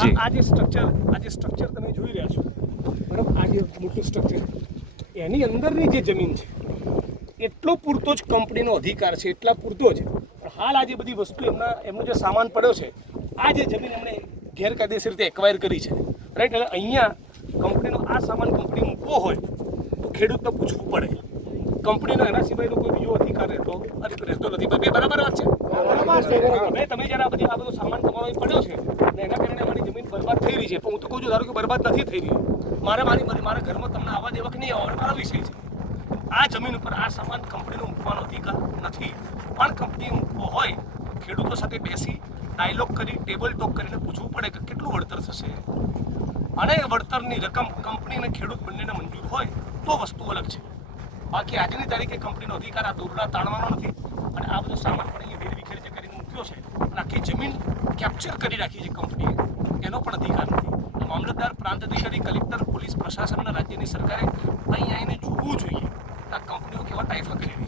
જી આ જે સ્ટ્રક્ચર તમે જોઈ રહ્યા છો બરાબર, આ જે મોટું સ્ટ્રક્ચર એની અંદરની જે જમીન છે એટલો પૂરતો જ કંપનીનો અધિકાર છે, એટલા પૂરતો જ. હાલ આ જે બધી વસ્તુ એમનો જે સામાન પડ્યો છે, આ જે જમીન એમણે ગેરકાયદેસર રીતે એક્વાયર કરી છે, રાઈટ. એટલે અહીંયા કંપનીનો આ સામાન કંપની મૂકવો હોય તો ખેડૂતને પૂછવું પડે. કંપનીનો એના સિવાયનો કોઈ બીજો અધિકાર રહેતો નથી. બે બરાબર વાત છે. હવે તમે જ્યારે આ બધો સામાન તમારો અહીં પડ્યો છે ને એના કારણે અમારી જમીન બરબાદ થઈ રહી છે, પણ હું તો કહું છું ધારો કે બરબાદ નથી થઈ રહી, મારા ઘરમાં તમને આવા દેવક નહીં આવવાનો મારો વિષય છે. આ જમીન ઉપર આ સામાન કંપનીનો મૂકવાનો અધિકાર નથી, પણ કંપની મૂકવો હોય તો ખેડૂતો સાથે બેસી ડાયલોગ કરી ટેબલ ટોક કરીને પૂછવું પડે કે કેટલું વળતર થશે, અને વળતરની રકમ કંપની અને ખેડૂત બંનેને મંજૂર હોય તો વસ્તુ અલગ છે. બાકી આજની તારીખે કંપનીનો અધિકાર આ દોરડા તાણવાનો નથી, અને આ બધો સામાન પણ અહીંયા વેરવિખેર જે કરીને મૂક્યો છે અને આખી જમીન કેપ્ચર કરી રાખી છે કંપનીએ, એનો પણ અધિકાર નથી. મામલતદાર, પ્રાંત અધિકારી, કલેક્ટર, પોલીસ પ્રશાસન અને રાજ્યની સરકારે અહીં આવીને જોવું જોઈએ કે આ કંપનીઓ કેવા ટાઈફા કરી રહી છે.